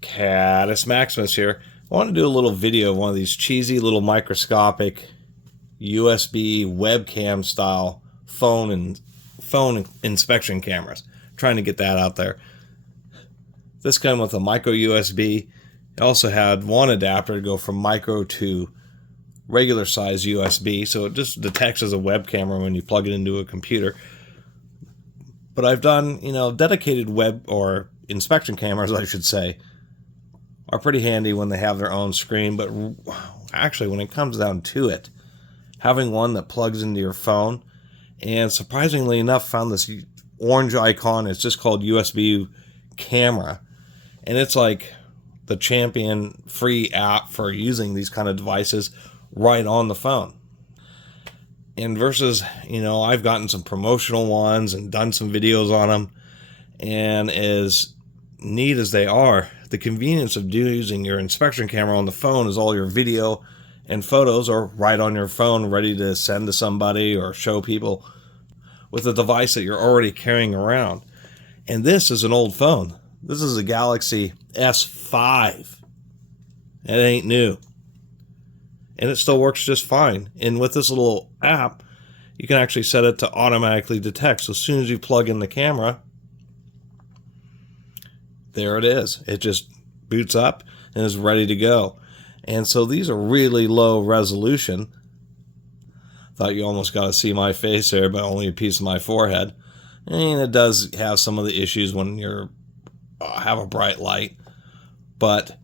Catus Maximus here. I want to do a little video of one of these cheesy little microscopic USB webcam style phone inspection cameras. Trying to get that out there. This came with a micro USB. It also had one adapter to go from micro to regular size USB, so it just detects as a web camera when you plug it into a computer. But I've done, dedicated web or inspection cameras, I should say, are pretty handy when they have their own screen. But actually, when it comes down to it, having one that plugs into your phone, and surprisingly enough, found this orange icon. It's just called USB camera, and it's like the champion free app for using these kind of devices right on the phone. And versus, I've gotten some promotional ones and done some videos on them, and as neat as they are, the convenience of using your inspection camera on the phone is all your video and photos are right on your phone, ready to send to somebody or show people with a device that you're already carrying around. And this is an old phone. This is a Galaxy S5. It ain't new. And it still works just fine. And with this little app, you can actually set it to automatically detect. So as soon as you plug in the camera, there it is. It just boots up and is ready to go. And so these are really low resolution. Thought you almost got to see my face there, but only a piece of my forehead. And it does have some of the issues when you're have a bright light. But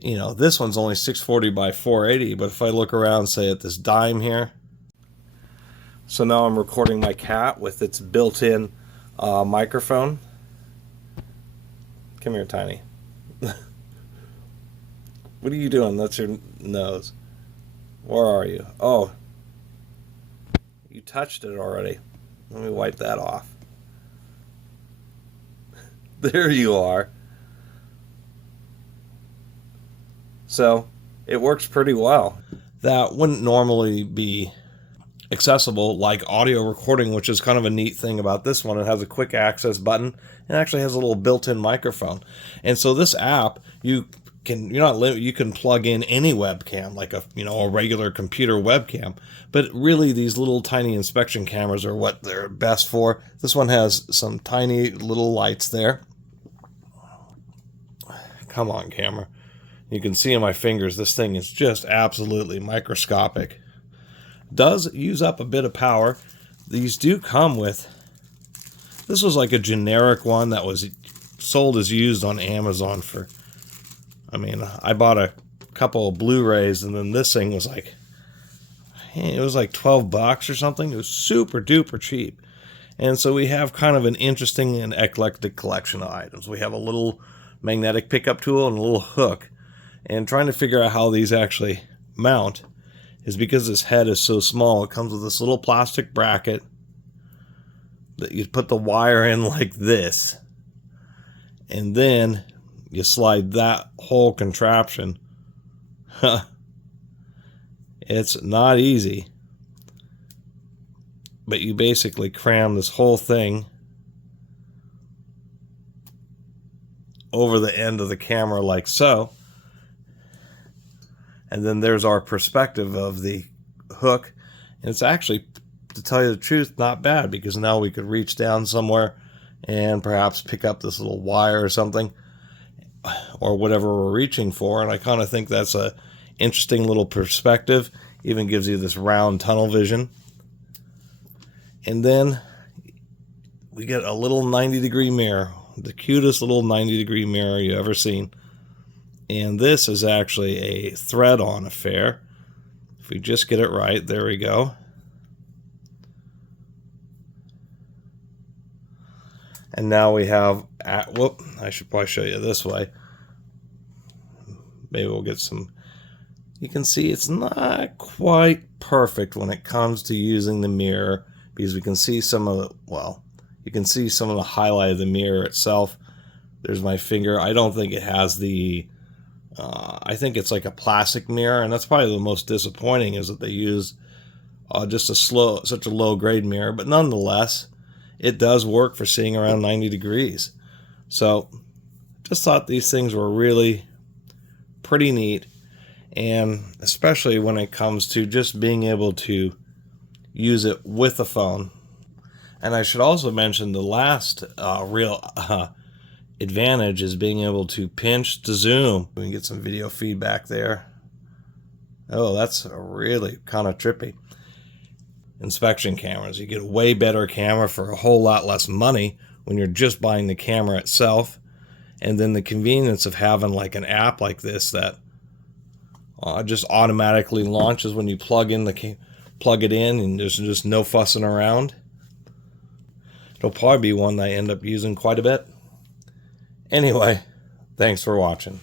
this one's only 640 by 480, but if I look around, say at this dime here, so now I'm recording my cat with its built-in microphone. Come here, Tiny. What are you doing? That's your nose. Where are you? Oh, you touched it already. Let me wipe that off. There you are. So it works pretty well. That wouldn't normally be accessible like audio recording, which is kind of a neat thing about this one. It has a quick access button and actually has a little built-in microphone. And so this app, you can plug in any webcam, like a regular computer webcam. But really, these little tiny inspection cameras are what they're best for. This one has some tiny little lights there. Come on, camera. You can see in my fingers, this thing is just absolutely microscopic. Does use up a bit of power. These do come with, this was like a generic one that was sold as used on Amazon for, I bought a couple of Blu-rays, and then this thing was like, it was like $12 or something. It was super duper cheap. And so we have kind of an interesting and eclectic collection of items. We have a little magnetic pickup tool and a little hook. And trying to figure out how these actually mount is because this head is so small. It comes with this little plastic bracket that you put the wire in like this. And then you slide that whole contraption. It's not easy. But you basically cram this whole thing over the end of the camera like so. And then there's our perspective of the hook. And it's actually, to tell you the truth, not bad, because now we could reach down somewhere and perhaps pick up this little wire or something, or whatever we're reaching for. And I kind of think that's a interesting little perspective. Even gives you this round tunnel vision. And then we get a little 90-degree mirror, the cutest little 90-degree mirror you ever seen. And this is actually a thread-on affair. If we just get it right, there we go. And now we have, I should probably show you this way. Maybe we'll get some, you can see it's not quite perfect when it comes to using the mirror, because we can see some of the, you can see some of the highlight of the mirror itself. There's my finger. I don't think it has the, I think it's like a plastic mirror, and that's probably the most disappointing, is that they use just such a low grade mirror. But nonetheless, it does work for seeing around 90 degrees. So just thought these things were really pretty neat, and especially when it comes to just being able to use it with a phone. And I should also mention the last real advantage is being able to pinch to zoom. We can get some video feedback there. Oh, that's really kind of trippy. Inspection cameras. You get a way better camera for a whole lot less money when you're just buying the camera itself. And then the convenience of having like an app like this that just automatically launches when you plug it in, and there's just no fussing around. It'll probably be one that I end up using quite a bit. Anyway, thanks for watching.